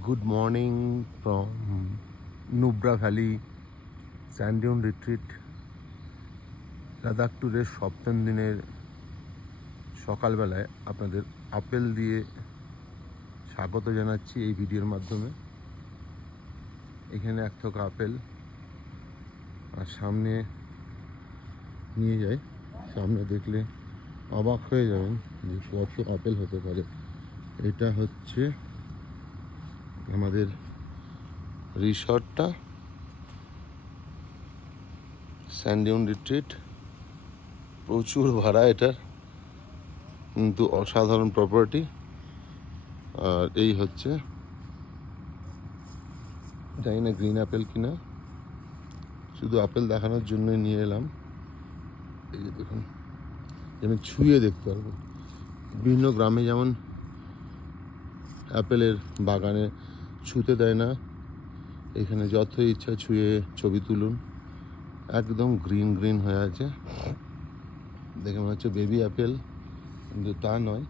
Good morning from Nubra Valley Sand Dune Retreat Ladakh ট্যুরের সপ্তম দিনের সকালবেলায় আপনাদের আপেল দিয়ে স্বাগত জানাচ্ছি এই ভিডিওর মাধ্যমে। এখানে এক থোকা আপেল আর সামনে নিয়ে যাই, সামনে দেখলে অবাক হয়ে যাবেন যে কত আপেল হতে পারে। এটা হচ্ছে আমাদের রিসর্টটা, স্যান্ড ডিউন রিট্রিট। প্রচুর ভাড়া এটার, কিন্তু অসাধারণ প্রপার্টি। আর এই হচ্ছে, জানি না গ্রিন আপেল কিনা, শুধু আপেল দেখানোর জন্যই নিয়ে এলাম। এই যে দেখুন, আমি ছুঁয়ে দেখতে পারবো। বিভিন্ন গ্রামে যেমন আপেলের বাগানে ছুঁতে দেয় না, এখানে যত ইচ্ছা ছুঁয়ে ছবি তুলুন। একদম গ্রিন গ্রিন হয়ে আছে, দেখে মনে হচ্ছে বেবি আপেল, কিন্তু তা নয়।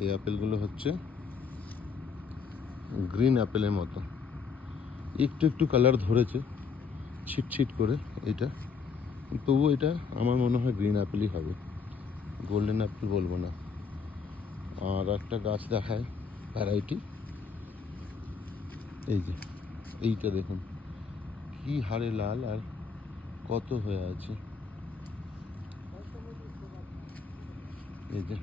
এই আপেলগুলো হচ্ছে গ্রিন আপেলের মতো, একটু একটু কালার ধরেছে ছিটছিট করে এইটা, তবু এটা আমার মনে হয় গ্রিন আপেলই হবে, গোল্ডেন আপেল বলবো না। আর একটা গাছ দেখায় ভ্যারাইটি, এই যে এইটা দেখুন কি হারে লাল আর কত হয়ে আছে। এই যে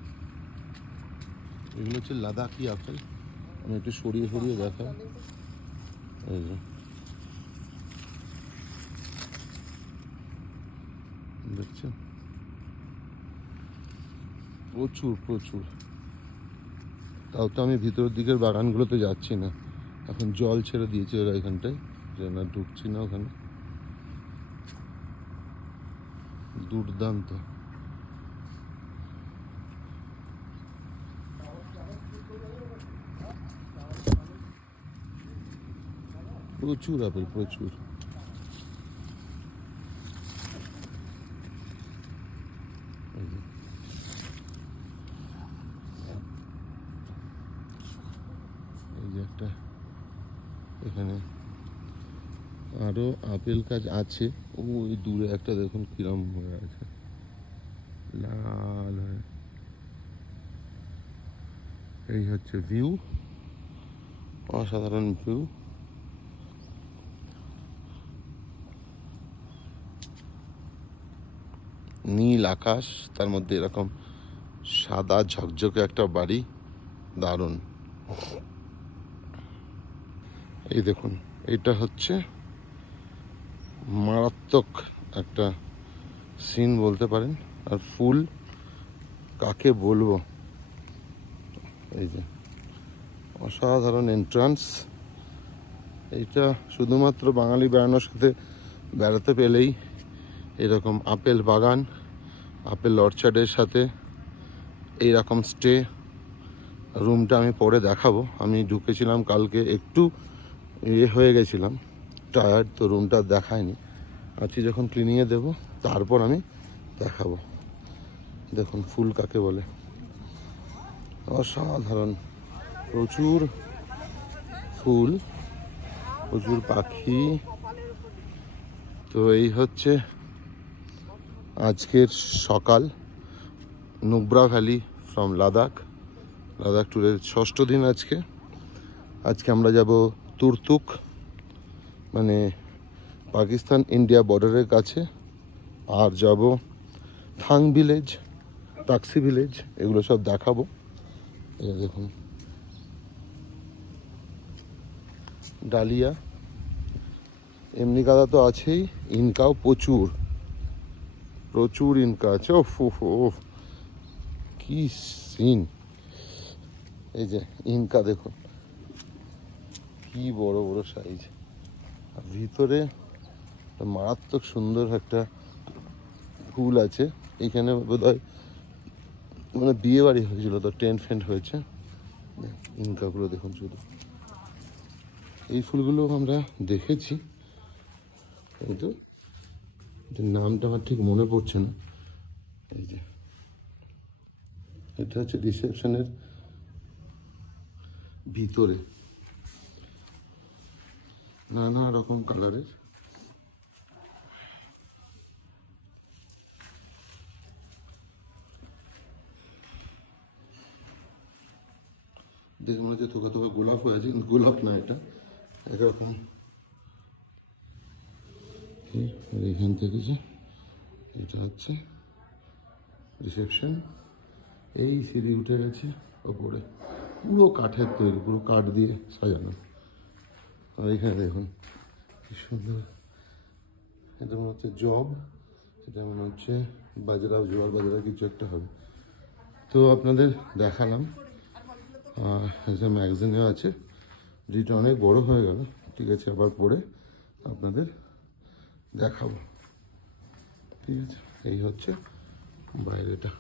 এগুলো হচ্ছে লাদাখি আপেল, আমি একটু সরিয়ে সরিয়ে দেখাই। এই যে দেখছেন, প্রচুর প্রচুর। তাও তো আমি ভিতরের দিকের বাগানগুলোতে যাচ্ছি না, এখন জল ছেড়ে দিয়েছে ওরা এখানটায়, যে না ঢুকছি না ওখানে। দুর্দান্ত। প্রচুর আপেল, প্রচুর। এই যে একটা, এখানে আরো আপেল গাছ আছে, ওই দূরে একটা দেখুন কিরম হয়ে আছে, লাল হয়ে। এই হচ্ছে ভিউ, অসাধারণ ভিউ। নীল আকাশ, তার মধ্যে এরকম সাদা ঝকঝকে একটা বাড়ি, দারুণ। এই দেখুন, এটা হচ্ছে মারাত্মক একটা সিন বলতে পারেন। আর ফুল কাকে বলবো, এই যে অসাধারণ এন্ট্রান্স। এইটা শুধুমাত্র বাঙালি বেড়ানোর সাথে বেড়াতে পেলেই এরকম আপেল বাগান, আপেল অর্চার্ডের সাথে এইরকম স্টে রুমটা আমি পরে দেখাবো। আমি ঢুকেছিলাম কালকে, একটু হয়ে গেছিলাম টায়ার্ড, তো রুমটা দেখায়নি। আজকে যখন ক্লিনিংয়ে দেবো তারপর আমি দেখাবো। দেখুন ফুল কাকে বলে, অসাধারণ। প্রচুর ফুল, প্রচুর পাখি। তো এই হচ্ছে আজকের সকাল, নুব্রা ভ্যালি ফ্রম লাদাখ ট্যুরের ষষ্ঠ দিন আজকে। আজকে আমরা যাব তুরতুক, মানে পাকিস্তান ইন্ডিয়া বর্ডারের কাছে, আর যাব থাং ভিলেজ, টাক্সি ভিলেজ, এগুলো সব দেখাবো। এই দেখুন ডালিয়া, এমনি গাদা তো আছেই, ইনকাও প্রচুর প্রচুর ইনকা আছে। ও কি সিন! এই যে ইনকা দেখুন কি বড় বড় সাইজ, আর ভিতরে মারাত্মক সুন্দর একটা ফুল আছে। এখানে বোধহয় মানে বিয়ে বাড়ি হয়েছিল, তো টেন্ট ফেন্ট হয়েছে। ইনকাগুলো দেখুন শুধু, এই ফুলগুলো আমরা দেখেছি, কিন্তু নামটা আমার ঠিক মনে পড়ছে না। এই যে এটা হচ্ছে রিসেপশনের ভিতরে নানা রকম কালারের দেখে মনে হচ্ছে থোকা থোকা গোলাপ হয়ে আছে, কিন্তু গোলাপ না, এটা একরকম। আর এখান থেকে যে এটা হচ্ছে রিসেপশন, এই সিঁড়ি উঠে গেছে ওপরে, পুরো কাঠের তৈরি, পুরো কাঠ দিয়ে সাজানো। আর এখানে দেখুন কি সুন্দর, এটা মনে হচ্ছে জব, এটা মনে হচ্ছে বাজরা, জোয়ার বাজরা কিছু একটা হবে। তো আপনাদের দেখালাম, একটা ম্যাগাজিনেও আছে, যেটা অনেক বড় হয়ে গেল, ঠিক আছে, আবার পরে আপনাদের দেখাবো, ঠিক আছে। এই হচ্ছে বাইরেটা।